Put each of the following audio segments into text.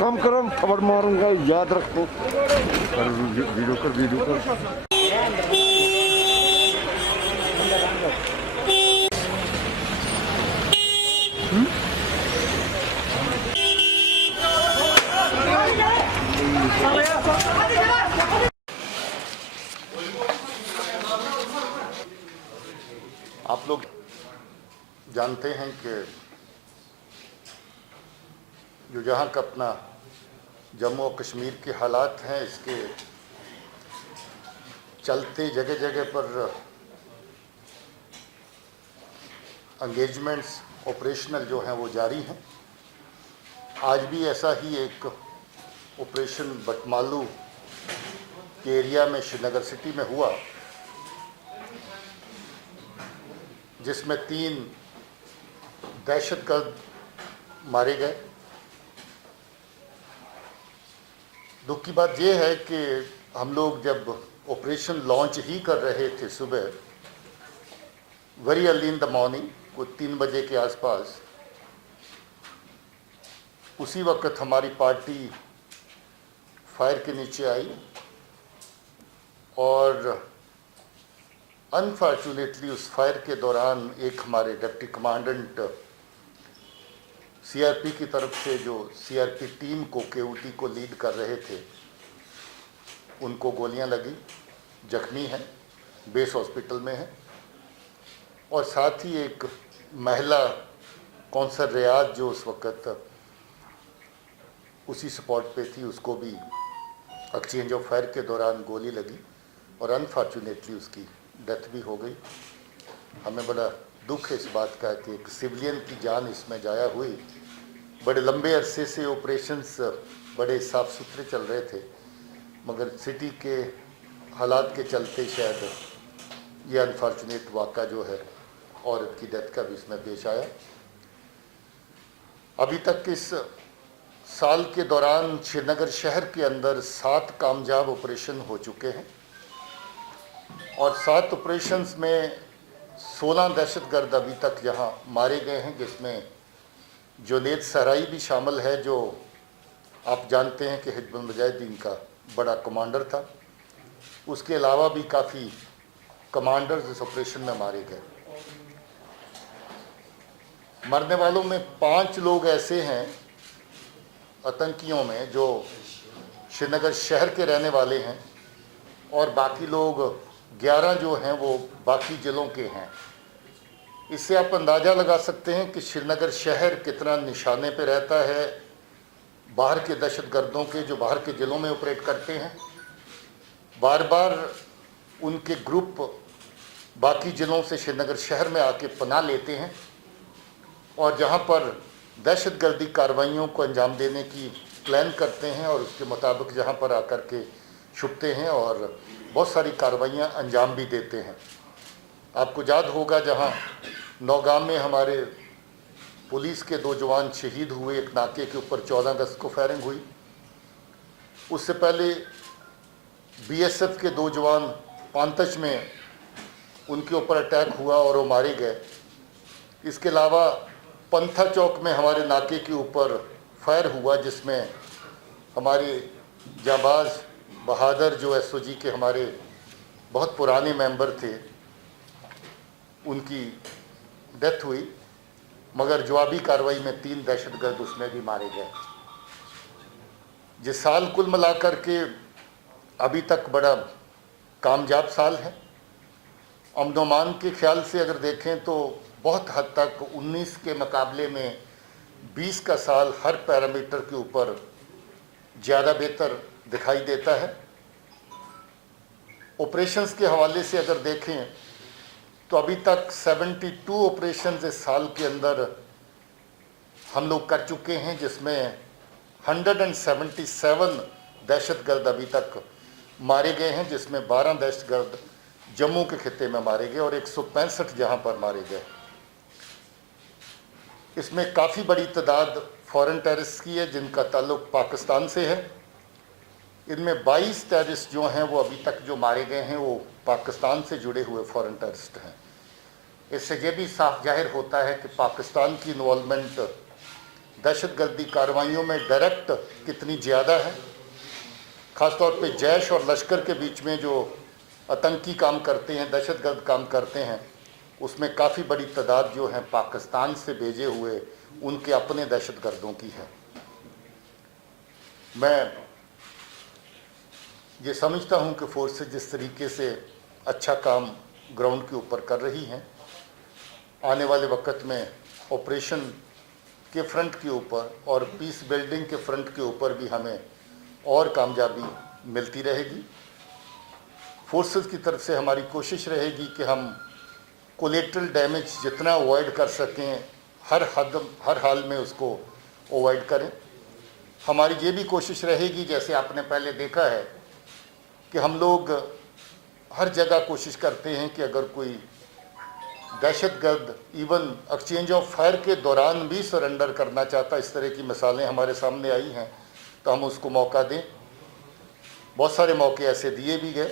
काम करम थप्पड़ मारूंगा, याद रखो। वीडियो कर। आप लोग जानते हैं कि जो जहाँ का अपना जम्मू और कश्मीर के हालात हैं, इसके चलते जगह जगह पर एंगेजमेंट्स ऑपरेशनल जो हैं वो जारी हैं। आज भी ऐसा ही एक ऑपरेशन बटमालू के एरिया में श्रीनगर सिटी में हुआ, जिसमें 3 दहशतगर्द मारे गए। दुख की बात यह है कि हम लोग जब ऑपरेशन लॉन्च ही कर रहे थे सुबह, very early in the morning, कुछ 3 बजे के आसपास, उसी वक्त हमारी पार्टी फायर के नीचे आई और अनफॉर्चुनेटली उस फायर के दौरान एक हमारे डिप्टी कमांडेंट सीआरपी की तरफ से, जो सीआरपी टीम को केओटी को लीड कर रहे थे, उनको गोलियां लगी, जख्मी हैं, बेस हॉस्पिटल में हैं। और साथ ही एक महिला कौंसल रियाज जो उस वक्त उसी स्पॉट पे थी, उसको भी एक्सचेंज ऑफ फायर के दौरान गोली लगी और अनफॉर्चुनेटली उसकी डेथ भी हो गई। हमें बड़ा दुख है इस बात का कि एक सिविलियन की जान इसमें जाया हुई। बड़े लंबे अरसे से ऑपरेशंस बड़े साफ़ सुथरे चल रहे थे, मगर सिटी के हालात के चलते शायद ये अनफॉर्चुनेट वाक़ा जो है औरत की डेथ का भी इसमें पेश आया। अभी तक इस साल के दौरान श्रीनगर शहर के अंदर 7 कामयाब ऑपरेशन हो चुके हैं और 7 ऑपरेशंस में 16 दहशतगर्द अभी तक यहाँ मारे गए हैं, जिसमें जुनैद सहराई भी शामिल है, जो आप जानते हैं कि हिजबुल मुजाहिदीन का बड़ा कमांडर था। उसके अलावा भी काफ़ी कमांडर्स इस ऑपरेशन में मारे गए। मरने वालों में 5 लोग ऐसे हैं आतंकियों में जो श्रीनगर शहर के रहने वाले हैं और बाकी लोग 11 जो हैं वो बाकी ज़िलों के हैं। इससे आप अंदाज़ा लगा सकते हैं कि श्रीनगर शहर कितना निशाने पे रहता है बाहर के दहशतगर्दों के जो बाहर के ज़िलों में ऑपरेट करते हैं, बार बार उनके ग्रुप बाकी ज़िलों से श्रीनगर शहर में आके पनाह लेते हैं और जहां पर दहशतगर्दी कार्रवाइयों को अंजाम देने की प्लान करते हैं और उसके मुताबिक जहां पर आकर के छुपते हैं और बहुत सारी कार्रवाइयां अंजाम भी देते हैं। आपको याद होगा जहां नौगाम में हमारे पुलिस के 2 जवान शहीद हुए, एक नाके के ऊपर 14 अगस्त को फायरिंग हुई। उससे पहले बीएसएफ के 2 जवान पांतच में उनके ऊपर अटैक हुआ और वो मारे गए। इसके अलावा पंथा चौक में हमारे नाके के ऊपर फायर हुआ जिसमें हमारे जाबाज बहादुर जो एसओजी के हमारे बहुत पुराने मेंबर थे, उनकी डेथ हुई, मगर जवाबी कार्रवाई में 3 दहशतगर्द उसमें भी मारे गए। जिस साल कुल मिलाकर के अभी तक बड़ा कामयाब साल है। अमन के ख्याल से अगर देखें तो बहुत हद तक 19 के मुकाबले में 20 का साल हर पैरामीटर के ऊपर ज़्यादा बेहतर दिखाई देता है। ऑपरेशंस के हवाले से अगर देखें तो अभी तक 72 ऑपरेशंस इस साल के अंदर हम लोग कर चुके हैं, जिसमें 177 दहशतगर्द अभी तक मारे गए हैं, जिसमें 12 दहशतगर्द जम्मू के खिते में मारे गए और 165 जहां पर मारे गए। इसमें काफ़ी बड़ी तादाद फॉरेन टेररिस्ट की है जिनका ताल्लुक पाकिस्तान से है। इनमें 22 टेररिस्ट जो हैं वो अभी तक जो मारे गए हैं वो पाकिस्तान से जुड़े हुए फॉरेन टेररिस्ट हैं। इससे ये भी साफ जाहिर होता है कि पाकिस्तान की इन्वॉल्वमेंट दहशतगर्दी कार्रवाइयों में डायरेक्ट कितनी ज़्यादा है। ख़ासतौर पे जैश और लश्कर के बीच में जो आतंकी काम करते हैं, दहशतगर्द काम करते हैं, उसमें काफ़ी बड़ी तादाद जो है पाकिस्तान से भेजे हुए उनके अपने दहशतगर्दों की है। मैं ये समझता हूँ कि फोर्सेस जिस तरीके से अच्छा काम ग्राउंड के ऊपर कर रही हैं, आने वाले वक्त में ऑपरेशन के फ्रंट के ऊपर और पीस बिल्डिंग के फ्रंट के ऊपर भी हमें और कामयाबी मिलती रहेगी। फोर्सेस की तरफ से हमारी कोशिश रहेगी कि हम कोलेटरल डैमेज जितना अवॉइड कर सकें हर हाल में उसको अवॉइड करें। हमारी ये भी कोशिश रहेगी, जैसे आपने पहले देखा है कि हम लोग हर जगह कोशिश करते हैं कि अगर कोई दहशतगर्द इवन एक्सचेंज ऑफ फायर के दौरान भी सरेंडर करना चाहता, इस तरह की मिसालें हमारे सामने आई हैं, तो हम उसको मौका दें। बहुत सारे मौके ऐसे दिए भी गए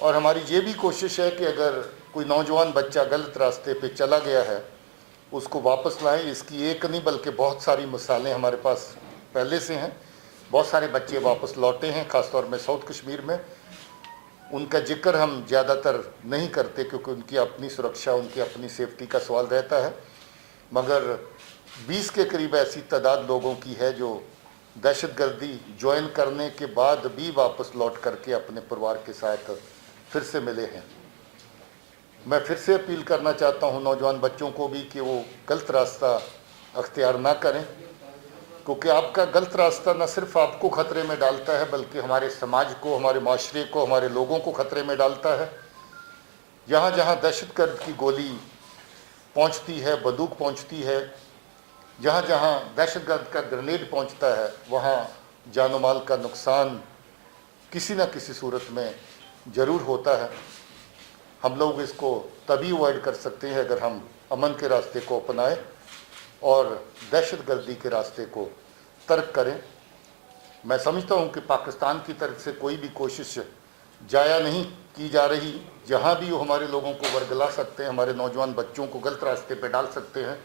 और हमारी ये भी कोशिश है कि अगर कोई नौजवान बच्चा गलत रास्ते पे चला गया है उसको वापस लाएं। इसकी एक नहीं बल्कि बहुत सारी मिसालें हमारे पास पहले से हैं। बहुत सारे बच्चे वापस लौटे हैं, ख़ासतौर में साउथ कश्मीर में। उनका जिक्र हम ज़्यादातर नहीं करते क्योंकि उनकी अपनी सुरक्षा, उनकी अपनी सेफ्टी का सवाल रहता है, मगर 20 के करीब ऐसी तादाद लोगों की है जो दहशतगर्दी ज्वाइन करने के बाद भी वापस लौट करके अपने परिवार के साथ फिर से मिले हैं। मैं फिर से अपील करना चाहता हूं नौजवान बच्चों को भी कि वो गलत रास्ता अख्तियार ना करें, क्योंकि आपका गलत रास्ता न सिर्फ आपको ख़तरे में डालता है बल्कि हमारे समाज को, हमारे माशरे को, हमारे लोगों को ख़तरे में डालता है। जहाँ जहाँ दहशतगर्द की गोली पहुँचती है, बंदूक पहुँचती है, जहाँ जहाँ दहशतगर्द का ग्रेनेड पहुँचता है, वहाँ जान माल का नुकसान किसी न किसी सूरत में ज़रूर होता है। हम लोग इसको तभी अवॉइड कर सकते हैं अगर हम अमन के रास्ते को अपनाएं और दहशतगर्दी के रास्ते को तर्क करें। मैं समझता हूं कि पाकिस्तान की तरफ से कोई भी कोशिश जाया नहीं की जा रही। जहां भी वो हमारे लोगों को वर्गला सकते हैं, हमारे नौजवान बच्चों को गलत रास्ते पे डाल सकते हैं,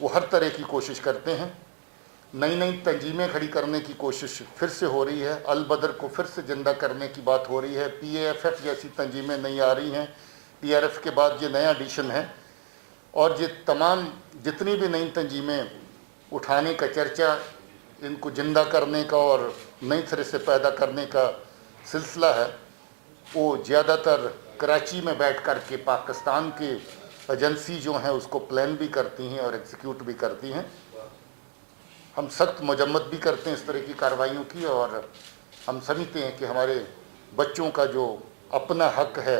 वो हर तरह की कोशिश करते हैं। नई नई तंजीमें खड़ी करने की कोशिश फिर से हो रही है। अल बदर को फिर से जिंदा करने की बात हो रही है। PAFF जैसी तंजीमें नहीं आ रही हैं। PRF के बाद ये नया एडिशन है और ये तमाम जितनी भी नई तंजीमें उठाने का चर्चा, इनको जिंदा करने का और नई तरह से पैदा करने का सिलसिला है, वो ज़्यादातर कराची में बैठ कर के पाकिस्तान के एजेंसी जो हैं उसको प्लान भी करती हैं और एग्जीक्यूट भी करती हैं। हम सख्त मजम्मत भी करते हैं इस तरह की कार्रवाइयों की, और हम समझते हैं कि हमारे बच्चों का जो अपना हक है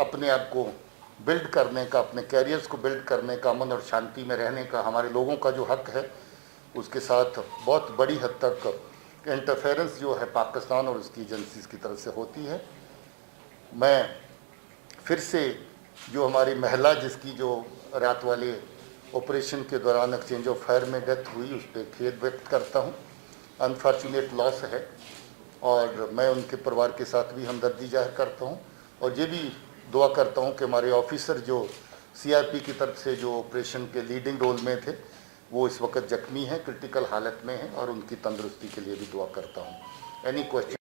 अपने आप को बिल्ड करने का, अपने कैरियर्स को बिल्ड करने का, अमन और शांति में रहने का, हमारे लोगों का जो हक है, उसके साथ बहुत बड़ी हद तक इंटरफेरेंस जो है पाकिस्तान और उसकी एजेंसीज की तरफ से होती है। मैं फिर से जो हमारी महिला जिसकी जो रात वाले ऑपरेशन के दौरान एक्सचेंज ऑफ फायर में डेथ हुई, उस पर खेद व्यक्त करता हूँ। अनफॉर्चुनेट लॉस है और मैं उनके परिवार के साथ भी हमदर्दी जाहिर करता हूँ, और ये भी दुआ करता हूँ कि हमारे ऑफिसर जो सीआरपी की तरफ से जो ऑपरेशन के लीडिंग रोल में थे वो इस वक्त जख्मी हैं, क्रिटिकल हालत में हैं, और उनकी तंदुरुस्ती के लिए भी दुआ करता हूँ। Any question?